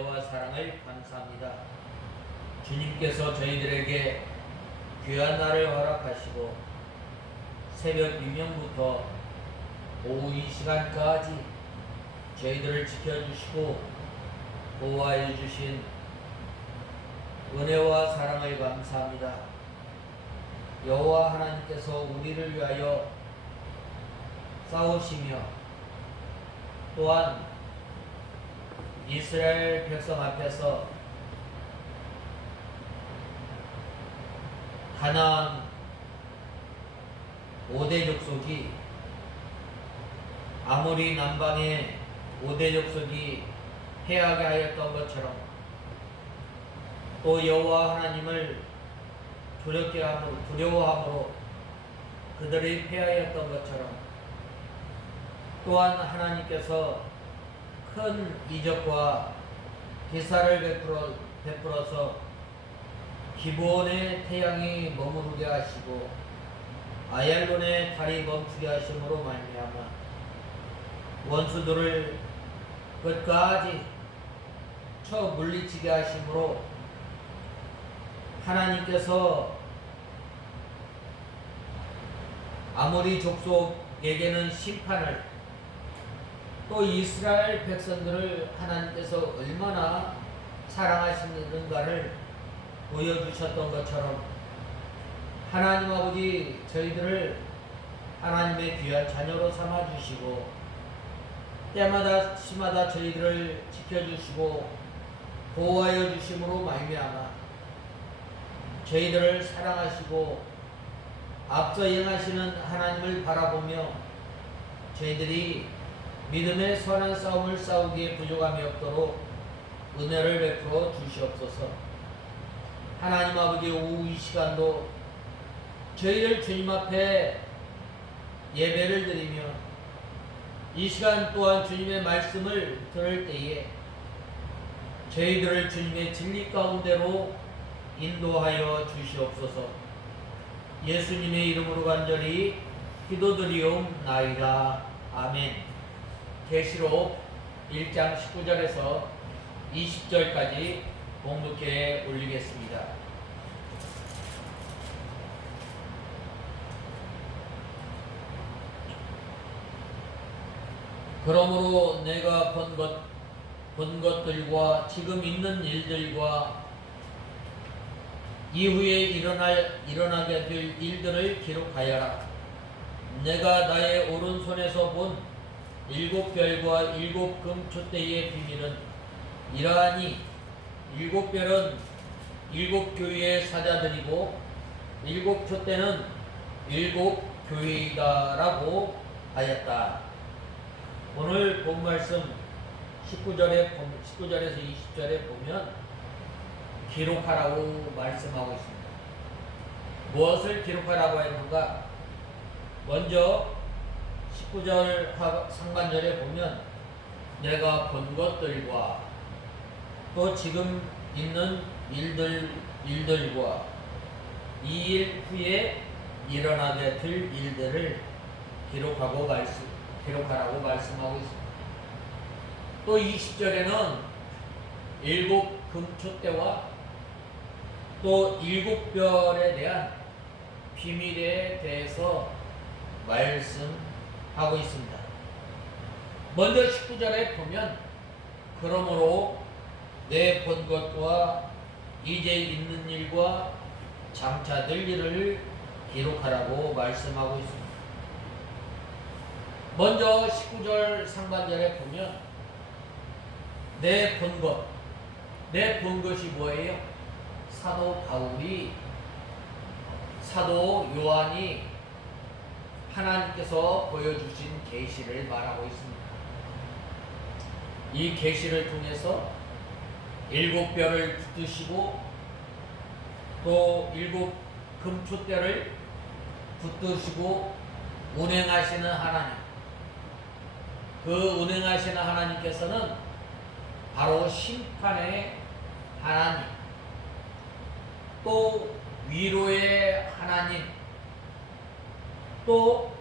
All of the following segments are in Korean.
은혜와 사랑을 감사합니다. 주님께서 저희들에게 귀한 날을 허락하시고 새벽 유명부터 오후 이 시간까지 저희들을 지켜주시고 보호하여 주신 은혜와 사랑을 감사합니다. 여호와 하나님께서 우리를 위하여 싸우시며 또한 이스라엘 백성 앞에서 가나안 5대 족속이 아모리 남방의 5대 족속이 패하게 하였던 것처럼 또 여호와 하나님을 두려워함으로 그들이 패하였던 것처럼 또한 하나님께서 큰 이적과 기사를 베풀어서 기브온의 태양이 머무르게 하시고 아얄론의 달이 멈추게 하심으로 말미암아 원수들을 끝까지 쳐 물리치게 하심으로 하나님께서 아모리 족속에게는 심판을 또 이스라엘 백성들을 하나님께서 얼마나 사랑하시는가를 보여주셨던 것처럼 하나님 아버지 저희들을 하나님의 귀한 자녀로 삼아주시고 때마다 시마다 저희들을 지켜주시고 보호하여 주심으로 말미암아 저희들을 사랑하시고 앞서 행하시는 하나님을 바라보며 저희들이 믿음의 선한 싸움을 싸우기에 부족함이 없도록 은혜를 베풀어 주시옵소서. 하나님 아버지 오후 이 시간도 저희를 주님 앞에 예배를 드리며 이 시간 또한 주님의 말씀을 들을 때에 저희들을 주님의 진리 가운데로 인도하여 주시옵소서. 예수님의 이름으로 간절히 기도드리옵나이다. 아멘. 계시록 1장 19절에서 20절까지 봉독해 올리겠습니다. 그러므로 내가 본 것들과 지금 있는 일들과 이후에 일어나게 될 일들을 기록하여라. 내가 나의 오른손에서 본 7별과 7금촛대의 비밀은 이러하니 7별은 7교회의 사자들이고 7촛대는 7교회이다라고 하였다. 오늘 본 말씀 19절에서 20절에 보면 기록하라고 말씀하고 있습니다. 무엇을 기록하라고 했는가? 먼저 19절 상반절에 보면 내가 본 것들과 또 지금 있는 일들과 이 일 후에 일어나게 될 일들을 기록하라고 말씀하고 있습니다. 또 20절에는 7금촛대와 또 7별에 대한 비밀에 대해서 말씀하고 있습니다. 먼저 19절에 보면 그러므로 내 본 것과 이제 있는 일과 장차 될 일을 기록하라고 말씀하고 있습니다. 먼저 19절 상반절에 보면 내 본 것이 뭐예요? 사도 요한이 하나님께서 보여주신 계시를 말하고 있습니다. 이 계시를 통해서 7별을 붙드시고 또 7금촛대를 붙드시고 운행하시는 하나님, 그 운행하시는 하나님께서는 바로 심판의 하나님, 또 위로의 하나님, 또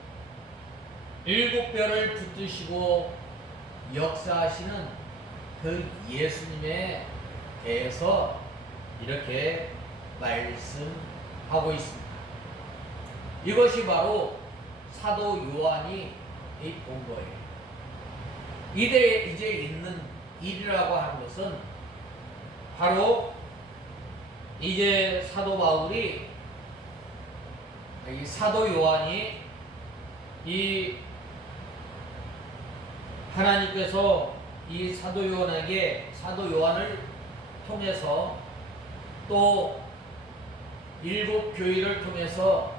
7별을 붙드시고 역사하시는 그 예수님에 대해서 이렇게 말씀하고 있습니다. 이것이 바로 사도 요한이 본 거예요. 이제 있는 일이라고 하는 것은 바로 이제 사도 바울이 이 사도 요한이 이 하나님께서 이 사도 요한을 통해서 또 일곱 교회를 통해서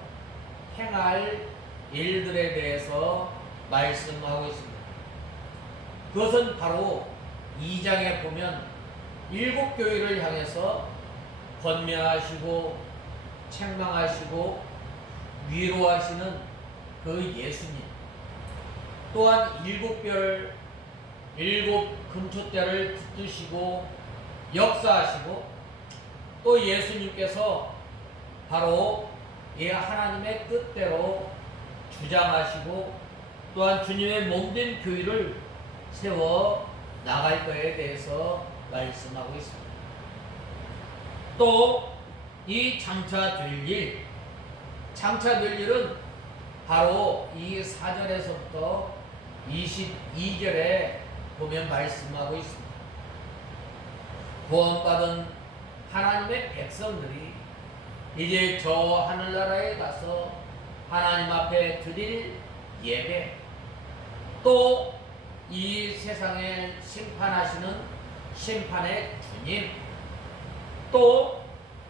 행할 일들에 대해서 말씀하고 있습니다. 그것은 바로 2장에 보면 일곱 교회를 향해서 권면하시고 책망하시고 위로하시는 그 예수님, 또한 일곱 금초대를 붙드시고 역사하시고 또 예수님께서 바로 이 하나님의 뜻대로 주장하시고 또한 주님의 몸된 교회를 세워 나갈 것에 대해서 말씀하고 있습니다. 또 이 장차 될 일은 바로 이 4절에서부터 22절에 보면 말씀하고 있습니다. 구원받은 하나님의 백성들이 이제 저 하늘나라에 가서 하나님 앞에 드릴 예배, 또 이 세상을 심판하시는 심판의 주님, 또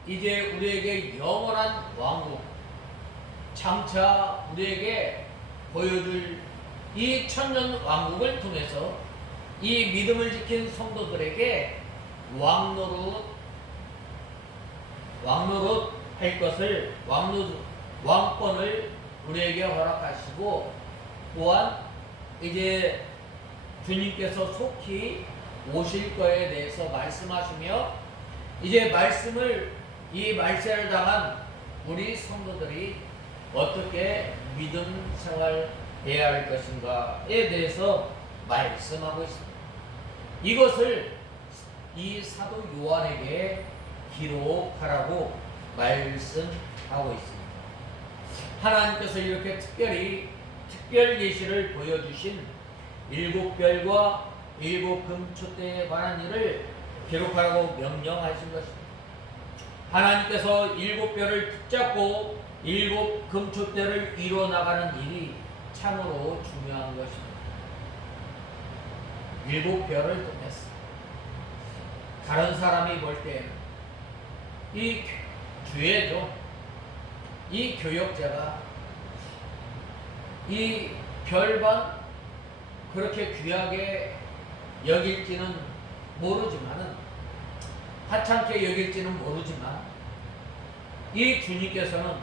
이제 우리에게 영원한 왕국, 장차 우리에게 보여줄 이 천년 왕국을 통해서 이 믿음을 지킨 성도들에게 왕노릇 할 것을 왕권을 우리에게 허락하시고 또한 이제 주님께서 속히 오실 것에 대해서 말씀하시며 이제 이 말세를 당한 우리 성도들이 어떻게 믿음 생활해야 할 것인가에 대해서 말씀하고 있습니다. 이것을 이 사도 요한에게 기록하라고 말씀하고 있습니다. 하나님께서 이렇게 특별 계시를 보여주신 일곱 별과 일곱 금초대에 관한 일을 기록하라고 명령하신 것입니다. 하나님께서 일곱 별을 붙잡고 일곱 금초대를 이루어 나가는 일이 참으로 중요한 것입니다. 일곱 별을 통해서 다른 사람이 볼 때에는 이 교회죠, 이 교역자가 이 별반 그렇게 귀하게 여길지는 모르지만은, 하찮게 여길지는 모르지만 이 주님께서는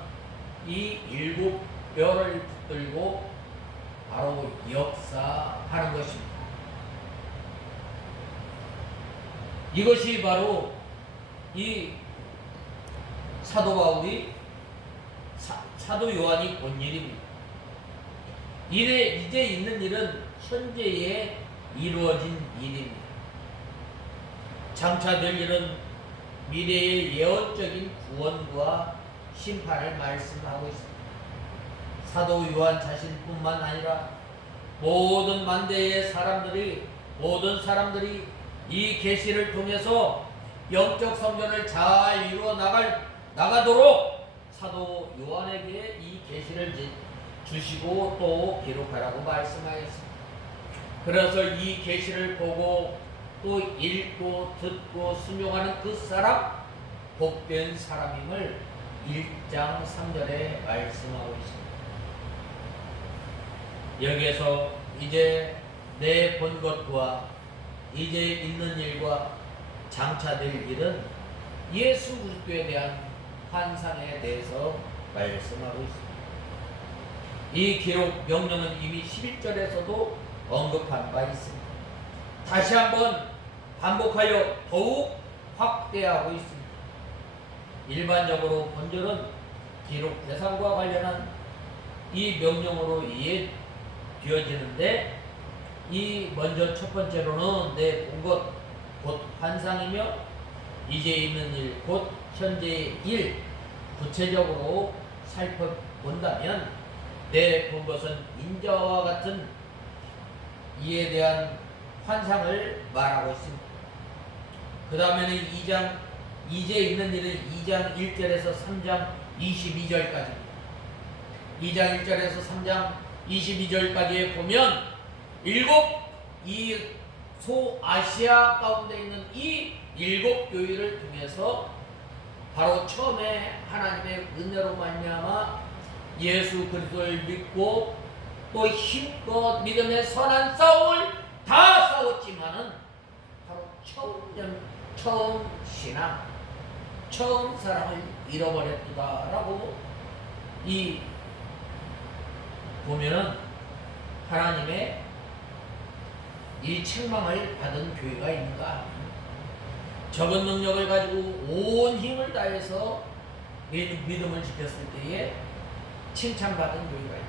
이 일곱 별을 붙들고 바로 역사하는 것입니다. 이것이 바로 이 사도 바울이 사도 요한이 본 일입니다. 이제 있는 일은 현재에 이루어진 일입니다. 장차 될 일은 미래의 예언적인 구원과 심판을 말씀하고 있습니다. 사도 요한 자신뿐만 아니라 모든 만대의 모든 사람들이 이 계시를 통해서 영적 성전을 잘 이루어 나가도록 사도 요한에게 이 계시를 주시고 또 기록하라고 말씀하였습니다. 그래서 이 계시를 보고 또 읽고 듣고 순종하는 그 사람, 복된 사람임을 1장 3절에 말씀하고 있습니다. 여기에서 이제 내 본 것과 이제 있는 일과 장차 될 일은 예수 그리스도에 대한 환상에 대해서 말씀하고 있습니다. 이 기록 명령은 이미 11절에서도 언급한 바 있습니다. 다시 한번 반복하여 더욱 확대하고 있습니다. 일반적으로 본절은 기록 대상과 관련한 이 명령으로 이해되어지는데, 이 먼저 첫 번째로는 내 본 것, 곧 환상이며 이제 있는 일 곧 현재의 일 구체적으로 살펴본다면 내 본 것은 인자와 같은 이에 대한 환상을 말하고 있습니다. 그 다음에는 2장 이제 있는 일은 2장 1절에서 3장 22절까지입니다. 2장 1절에서 3장 22절까지에 보면 이 소아시아 가운데 있는 이 7교회를 통해서 바로 처음에 하나님의 은혜로 말미암아 예수 그리스도를 믿고 또 힘껏 믿음의 선한 싸움을 다 싸웠지만은 바로 처음 신앙, 처음 사랑을 잃어버렸다라고 이 보면은 하나님의 이 책망을 받은 교회가 있는가? 적은 능력을 가지고 온 힘을 다해서 믿음을 지켰을 때에 칭찬받은 교회가 있다.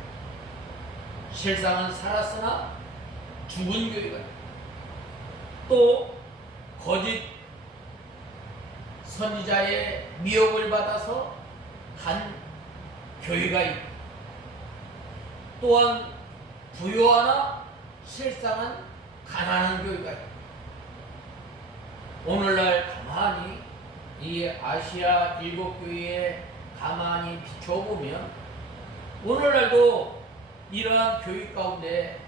실상은 살았으나 죽은 교회가 있다. 또 거짓 선지자의 미혹을 받아서 간 교회가 있다. 또한 부요하나 실상은 가난한 교회가 있다. 오늘날 가만히 이 아시아 7교회에 가만히 비춰보면 오늘날도 이러한 교회 가운데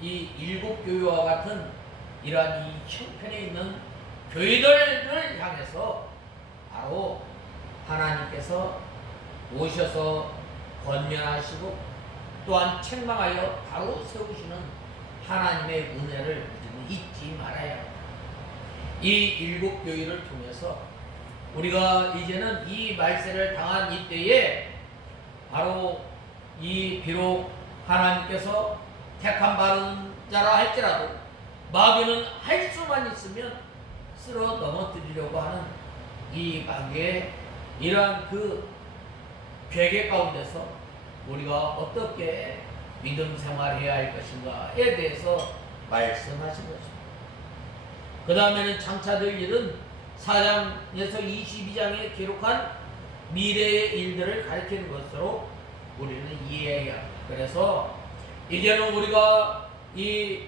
이 7교회와 같은 이러한 이 형편에 있는 교회들을 향해서 바로 하나님께서 오셔서 권면하시고 또한 책망하여 바로 세우시는 하나님의 은혜를 잊지 말아야 합니다. 이 7교회를 통해서 우리가 이제는 이 말세를 당한 이때에 바로 이 비록 하나님께서 택한 바른 자라 할지라도 마귀는 할 수만 있으면 쓸어 넘어뜨리려고 하는 이 마귀의 이러한 그 괴계 가운데서 우리가 어떻게 믿음 생활해야 할 것인가에 대해서 말씀하신 것입니다. 그 다음에는 장차 될 일은 4장에서 22장에 기록한 미래의 일들을 가리키는 것으로 우리는 이해해야 합니다. 그래서 이제는 우리가 이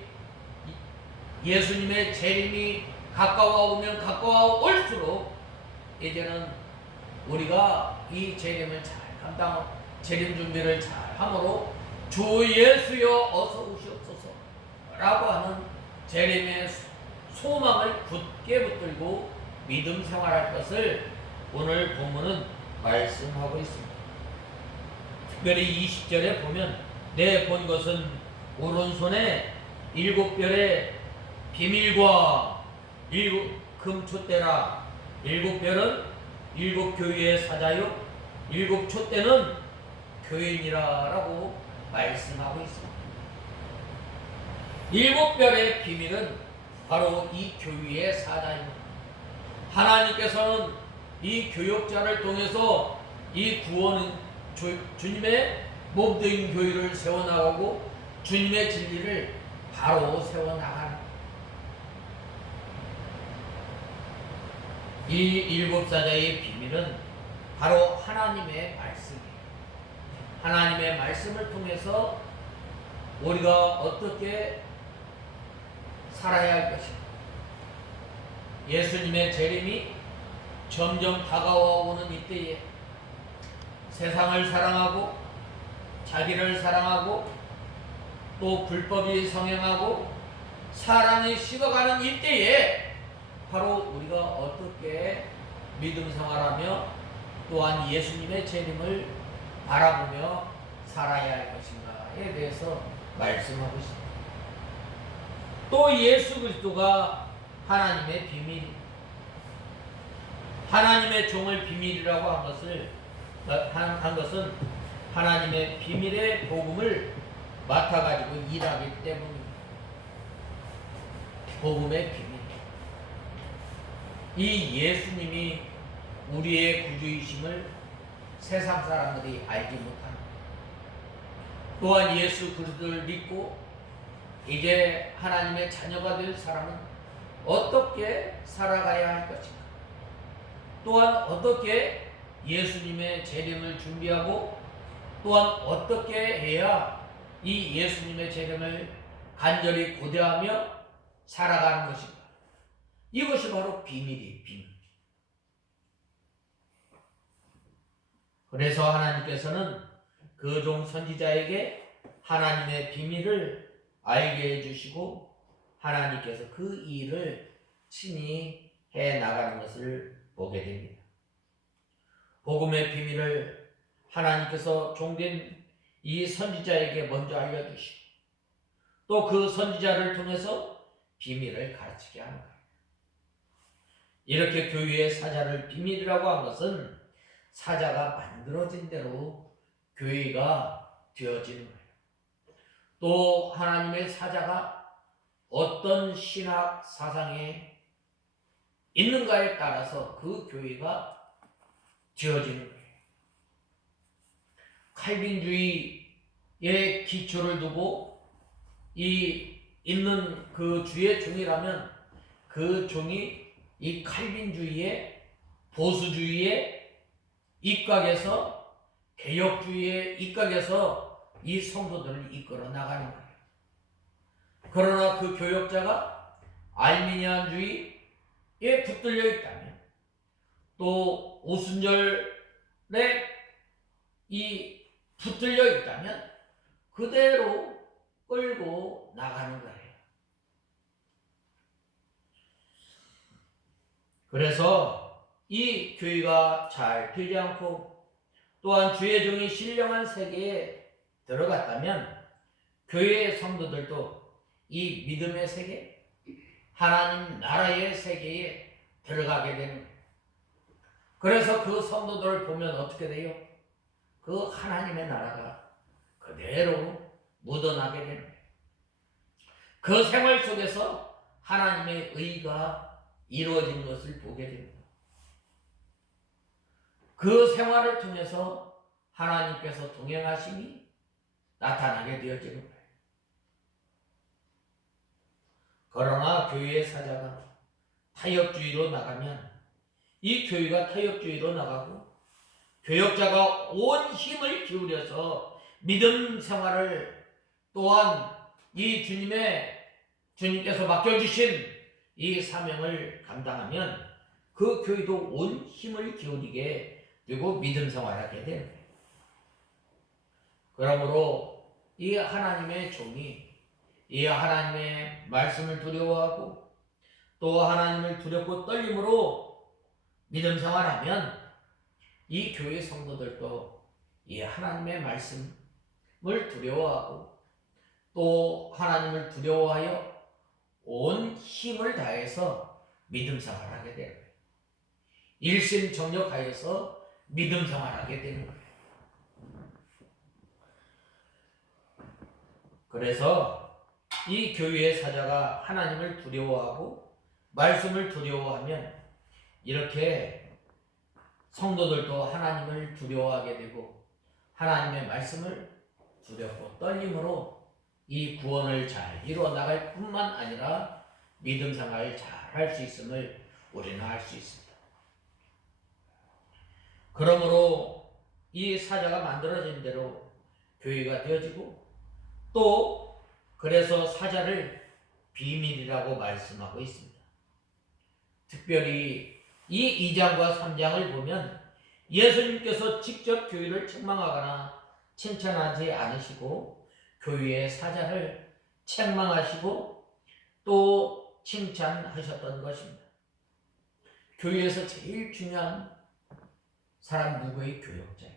예수님의 재림이 가까워오면 가까워올수록 이제는 우리가 이 재림을 잘 재림 준비를 잘 함으로 주 예수여 어서 오시옵소서 라고 하는 재림의 소망을 굳게 붙들고 믿음 생활할 것을 오늘 본문은 말씀하고 있습니다. 특별히 20절에 보면 내 본 것은 오른손에 7별의 비밀과 7 금촛대라. 7별은 7교회의 사자요 7 촛대는 교인이라 라고 말씀하고 있습니다. 7별의 비밀은 바로 이 교회의 사자입니다. 하나님께서는 이 교역자를 통해서 이 구원은 주님의 몸된 교회를 세워나가고 주님의 진리를 바로 세워나가는 이 7사자의 비밀은 바로 하나님의 말씀이에요. 하나님의 말씀을 통해서 우리가 어떻게 살아야 할 것인가. 예수님의 재림이 점점 다가오는 이때에 세상을 사랑하고 자기를 사랑하고 또 불법이 성행하고 사랑이 식어가는 이때에 바로 우리가 어떻게 믿음 생활하며 또한 예수님의 재림을 바라보며 살아야 할 것인가에 대해서 말씀하고 있습니다. 또 예수 그리스도가 하나님의 비밀, 하나님의 종을 비밀이라고 한 것은 하나님의 비밀의 복음을 맡아가지고 일하기 때문입니다. 복음의 비밀. 이 예수님이 우리의 구주이심을 세상 사람들이 알지 못합니다. 또한 예수 그리스도를 믿고 이제 하나님의 자녀가 될 사람은 어떻게 살아가야 할 것인가? 또한 어떻게 예수님의 재림을 준비하고 또한 어떻게 해야 이 예수님의 재림을 간절히 고대하며 살아가는 것인가? 이것이 바로 비밀이에요. 비밀. 그래서 하나님께서는 그 종 선지자에게 하나님의 비밀을 알게 해주시고 하나님께서 그 일을 친히 해 나가는 것을 보게 됩니다. 복음의 비밀을 하나님께서 종된 이 선지자에게 먼저 알려주시고 또 그 선지자를 통해서 비밀을 가르치게 하는 거예요. 이렇게 교회의 사자를 비밀이라고 한 것은 사자가 만들어진 대로 교회가 되어지는 거예요. 또 하나님의 사자가 어떤 신학 사상에 있는가에 따라서 그 교회가 되어지는 거예요. 칼빈주의의 기초를 두고 있는 그 주의 종이라면 그 종이 이 칼빈주의의 보수주의의 입각에서 개혁주의의 입각에서 이 성도들을 이끌어 나가는 거예요. 그러나 그 교역자가 알미니안주의에 붙들려 있다면 또 오순절에 붙들려 있다면 그대로 끌고 나가는 거예요. 그래서 이 교회가 잘 되지 않고 또한 주의 종이 신령한 세계에 들어갔다면 교회의 성도들도 이 믿음의 세계, 하나님 나라의 세계에 들어가게 되는 거예요. 그래서 그 성도들을 보면 어떻게 돼요? 그 하나님의 나라가 그대로 묻어나게 되는 거예요. 그 생활 속에서 하나님의 의가 이루어진 것을 보게 됩니다. 그 생활을 통해서 하나님께서 동행하심이 나타나게 되어지는 거예요. 그러나 교회의 사자가 타협주의로 나가면 이 교회가 타협주의로 나가고 교역자가 온 힘을 기울여서 믿음 생활을 또한 이 주님께서 맡겨주신 이 사명을 감당하면 그 교회도 온 힘을 기울이게 되고 믿음 생활하게 되는 거예요. 그러므로 이 하나님의 종이 이 하나님의 말씀을 두려워하고 또 하나님을 두렵고 떨림으로 믿음 생활하면 이 교회 성도들도 이 하나님의 말씀을 두려워하고 또 하나님을 두려워하여 온 힘을 다해서 믿음 생활하게 되는 거예요. 일심정력하여서 믿음 생활하게 되는 거예요. 그래서 이 교회의 사자가 하나님을 두려워하고 말씀을 두려워하면 이렇게 성도들도 하나님을 두려워하게 되고 하나님의 말씀을 두렵고 떨림으로 이 구원을 잘 이루어 나갈 뿐만 아니라 믿음 생활을 잘 할 수 있음을 우리는 알 수 있습니다. 그러므로 이 사자가 만들어진 대로 교회가 되어지고 또 그래서 사자를 비밀이라고 말씀하고 있습니다. 특별히 이 2장과 3장을 보면 예수님께서 직접 교회를 책망하거나 칭찬하지 않으시고 교회의 사자를 책망하시고 또 칭찬하셨던 것입니다. 교회에서 제일 중요한 사람 누구의 교역자예요.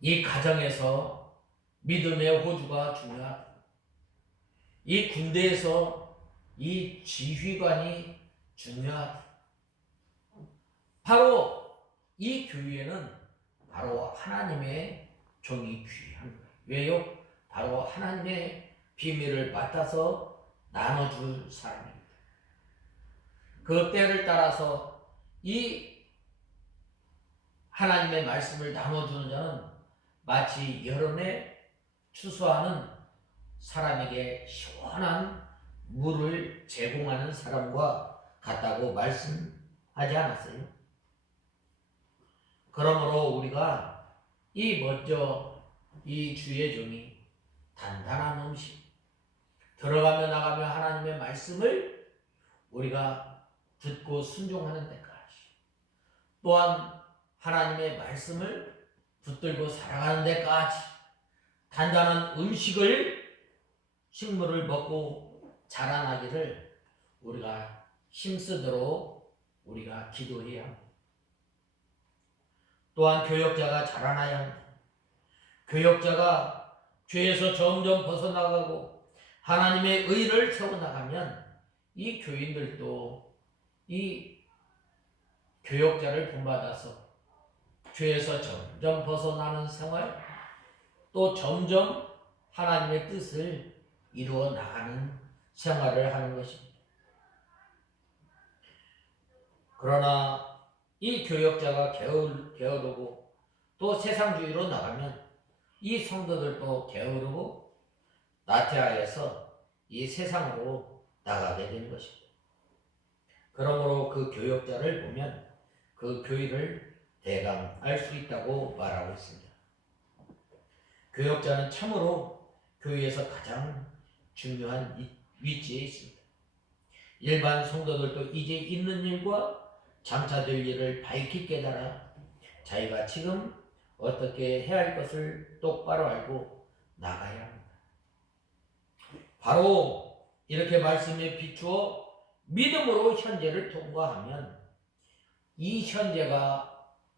이 가정에서 믿음의 호주가 중요하다. 이 군대에서 이 지휘관이 중요하다. 바로 이 교회에는 바로 하나님의 종이 귀한 거예요. 왜요? 바로 하나님의 비밀을 맡아서 나눠줄 사람입니다. 그 때를 따라서 이 하나님의 말씀을 나눠주는 자는 마치 여름에 추수하는 사람에게 시원한 물을 제공하는 사람과 같다고 말씀하지 않았어요? 그러므로 우리가 이 주의 종이 단단한 음식, 들어가며 나가며 하나님의 말씀을 우리가 듣고 순종하는 데까지, 또한 하나님의 말씀을 붙들고 살아가는 데까지 단단한 식물을 먹고 자라나기를 우리가 힘쓰도록 우리가 기도해야 합니다. 또한 교역자가 자라나야 합니다. 교역자가 죄에서 점점 벗어나가고 하나님의 의를 세워나가면 이 교인들도 이 교역자를 본받아서 죄에서 점점 벗어나는 생활, 또 점점 하나님의 뜻을 이루어 나가는 생활을 하는 것입니다. 그러나 이 교역자가 게으르고 또 세상주의로 나가면 이 성도들도 게으르고 나태하여서 이 세상으로 나가게 되는 것입니다. 그러므로 그 교역자를 보면 그 교회를 대강 알 수 있다고 말하고 있습니다. 교역자는 참으로 교회에서 가장 중요한 위치에 있습니다. 일반 성도들도 이제 있는 일과 장차될 일을 밝히 깨달아 자기가 지금 어떻게 해야 할 것을 똑바로 알고 나가야 합니다. 바로 이렇게 말씀에 비추어 믿음으로 현재를 통과하면 이 현재가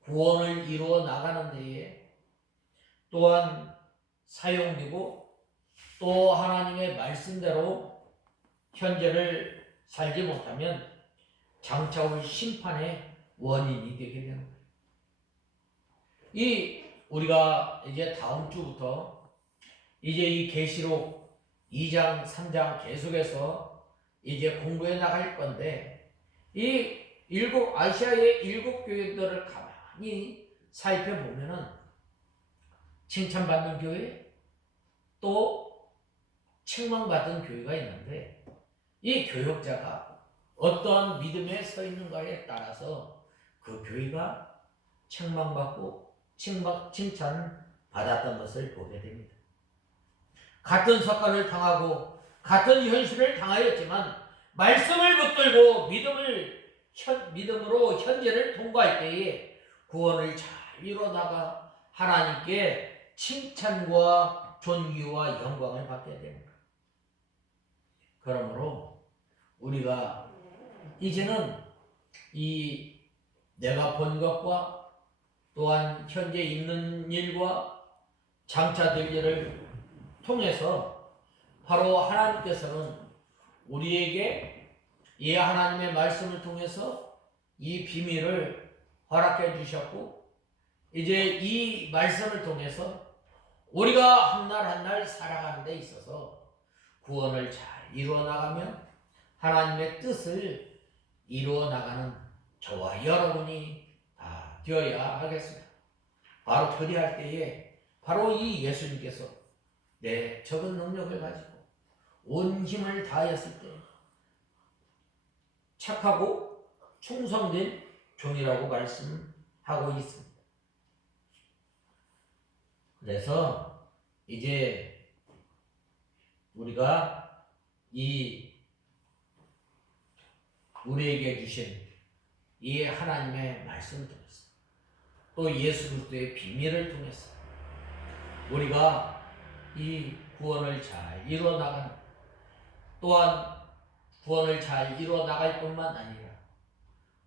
구원을 이루어 나가는 데에 또한 사용되고, 또 하나님의 말씀대로 현재를 살지 못하면 장차 올 심판의 원인이 되게 되는 거예요. 우리가 이제 다음 주부터 이제 이 계시록 2장, 3장 계속해서 이제 공부해 나갈 건데, 이 아시아의 7교회들을 가만히 살펴보면은 칭찬받는 교회, 또 책망받은 교회가 있는데, 이 교역자가 어떠한 믿음에 서 있는가에 따라서 그 교회가 책망받고 칭찬받았던 것을 보게 됩니다. 같은 사건을 당하고 같은 현실을 당하였지만 말씀을 붙들고 믿음으로 현재를 통과할 때에 구원을 잘 이뤄나가 하나님께 칭찬과 존귀와 영광을 받게 됩니다. 그러므로 우리가 이제는 이 내가 본 것과 또한 현재 있는 일과 장차 될 일을 통해서 바로 하나님께서는 우리에게 이 하나님의 말씀을 통해서 이 비밀을 허락해 주셨고, 이제 이 말씀을 통해서 우리가 한 날 한 날 살아가는 데 있어서 구원을 잘 이루어 나가면 하나님의 뜻을 이루어 나가는 저와 여러분이 다 되어야 하겠습니다. 바로 그리할 때에 바로 이 예수님께서 적은 능력을 가지고 온 힘을 다하였을 때 착하고 충성된 종이라고 말씀하고 있습니다. 그래서 이제 우리가 우리에게 주신 이 하나님의 말씀을 통해서, 또 예수 그리스도의 비밀을 통해서 우리가 이 구원을 잘 이루어 나가는, 또한 구원을 잘 이루어 나갈 뿐만 아니라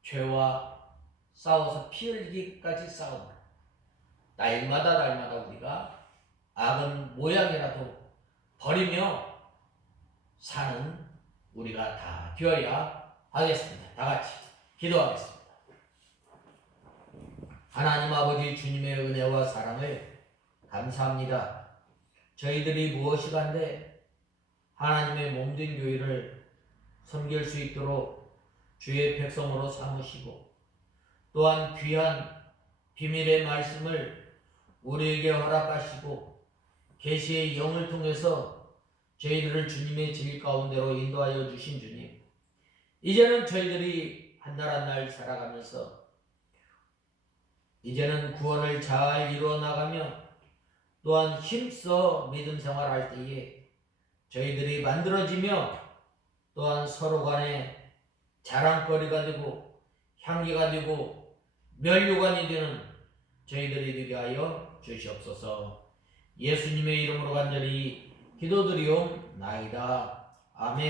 죄와 싸워서 피 흘리기까지 싸우는, 날마다 우리가 악은 모양이라도 버리며 사는 우리가 다 되어야 하겠습니다. 다 같이 기도하겠습니다. 하나님 아버지, 주님의 은혜와 사랑을 감사합니다. 저희들이 무엇이간데 하나님의 몸된 교회를 섬길 수 있도록 주의 백성으로 삼으시고, 또한 귀한 비밀의 말씀을 우리에게 허락하시고 계시의 영을 통해서 저희들을 주님의 질 가운데로 인도하여 주신 주님, 이제는 저희들이 한 날 한 날 살아가면서 이제는 구원을 잘 이루어 나가며 또한 힘써 믿음 생활할 때에 저희들이 만들어지며 또한 서로 간에 자랑거리가 되고 향기가 되고 면류관이 되는 저희들이 되게 하여 주시옵소서. 예수님의 이름으로 간절히 기도드리옵나이다. 아멘.